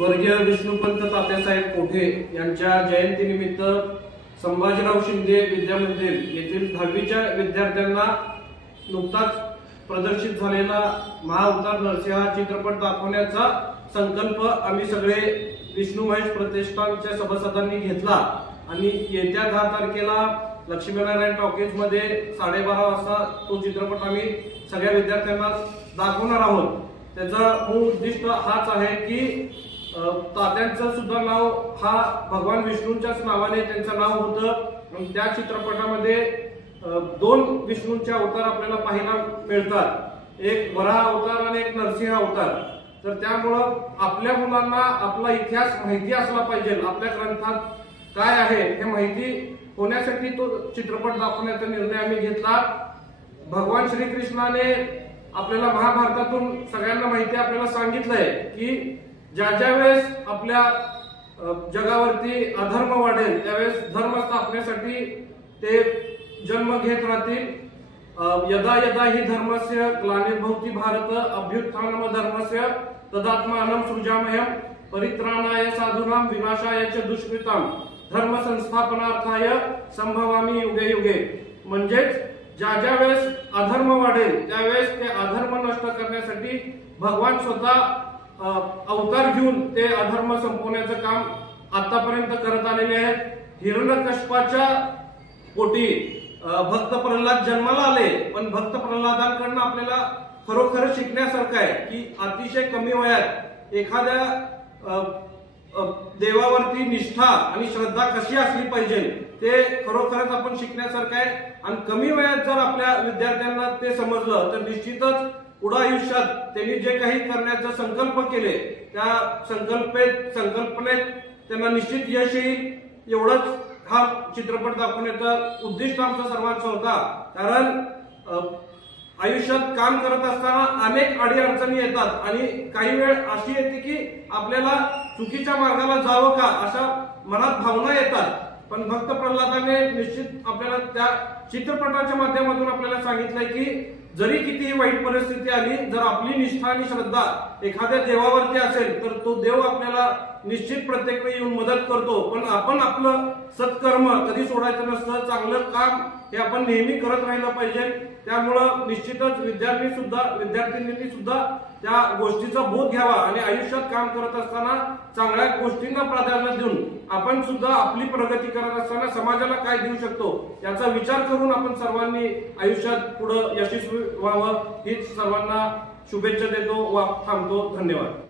स्वर्गीय विष्णुपंत तात्यासाहेब कोठे यांच्या जयंतीनिमित्त संभाजीराव शिंदे विद्यामंदिर येथील 10वीच्या विद्यार्थ्यांना नुकताच प्रदर्शित झालेला महाअवतार नरसिंह चित्रपट दाखवण्याचा संकल्प आम्ही सगळे विष्णू महेश प्रतिष्ठानच्या सभासदांनी घेतला आणि येत्या 10 तारखेला लक्ष्मीनारायण टॉकीज मध्ये 12:30 वाजता तो चित्रपट आम्ही सगळ्या विद्यार्थ्यांना दाखवणार आहोत। त्याचा मूळ उद्दिष्ट हाच आहे की तात्यांचं सुद्धा नाव हा भगवान विष्णूंच्याच नावाने त्यांचं नाव होतं। त्या चित्रपटामध्ये 2 विष्णूंचे अवतार आपल्याला पाहायला मिळतात, एक वराह अवतार आणि एक नरसिंह अवतार। तर त्यामुळं आपल्या मुलांना आपला इतिहास माहिती असला पाहिजे, आपल्या ग्रंथात काय आहे हे माहिती होण्यासाठी तो चित्रपट दाखवण्याचा निर्णय आम्ही घेतला। भगवान श्रीकृष्णाने आपल्याला महाभारतातून सगळ्यांना माहिती आपल्याला सांगितलंय की ज्या ज्या वेळेस आपल्या जगावरती अधर्म वाढेल त्यावेळेस धर्म स्थापनेसाठी ते जन्म घेत राहतील। यदा यदा हि धर्मस्य ग्लानिर्भवति भारत अभ्युत्थानम धर्मस्य तदात्मानं सृजामयं परित्राणाय साधूनां विनाशाय च दुष्कृतां धर्म संस्थापनार्थाय संभवामी युगे युगे। म्हणजेच ज्या ज्या वेळेस अधर्म वाढेल त्यावेळेस ते अधर्म नष्ट करण्यासाठी भगवान स्वतः अवतार घेऊन ते अधर्म संपवण्याचं काम आतापर्यंत करत आलेले आहेत। हिरण्यकश्यपाच्या पोटी भक्त प्रल्हाद जन्माला आले, पण भक्त प्रल्हादांकडून आपल्याला खरोखर शिकण्यासारखं आहे की अतिशय कमी वयात एखाद्या देवावरती निष्ठा आणि श्रद्धा कशी असली पाहिजे ते खरोखरच आपण शिकण्यासारखं आहे। आणि कमी वयात जर आपल्या विद्यार्थ्यांना ते समजलं तर निश्चितच पुढे आयुष्यात त्यांनी जे काही करण्याचा संकल्प केले त्या संकल्पनेत त्यांना निश्चित यश येईल। एवढंच हा चित्रपट दाखवण्याचा उद्दिष्ट आमचा सर्वांचा होता। कारण आयुष्यात काम करत असताना अनेक अडीअडचणी येतात आणि काही वेळ अशी येते की आपल्याला चुकीच्या मार्गाला जावं का अशा मनात भावना येतात, पण भक्त प्रल्हादाने निश्चित आपल्याला त्या चित्रपटाच्या माध्यमातून आपल्याला सांगितलंय की जरी कितीही वाईट परिस्थिती आली, जर आपली निष्ठा आणि श्रद्धा एखाद्या देवावरती असेल तर तो देव आपल्याला निश्चित प्रत्येक वेळी येऊन मदत करतो। पण आपण आपलं सत्कर्म कधी सोडायचं नसतं, चांगलं काम हे आपण नेहमी करत राहिलं पाहिजे। त्यामुळं निश्चितच विद्यार्थ्यांनी सुद्धा त्या गोष्टीचा बोध घ्यावा आणि आयुष्यात काम करत असताना चांगल्या गोष्टींना प्राधान्य देऊन आपण सुद्धा आपली प्रगती करत असताना समाजाला काय देऊ शकतो याचा विचार करून आपण सर्वांनी आयुष्यात पुढे यशस्वी व्हावं हीच सर्वांना शुभेच्छा देतो व थांबतो। धन्यवाद।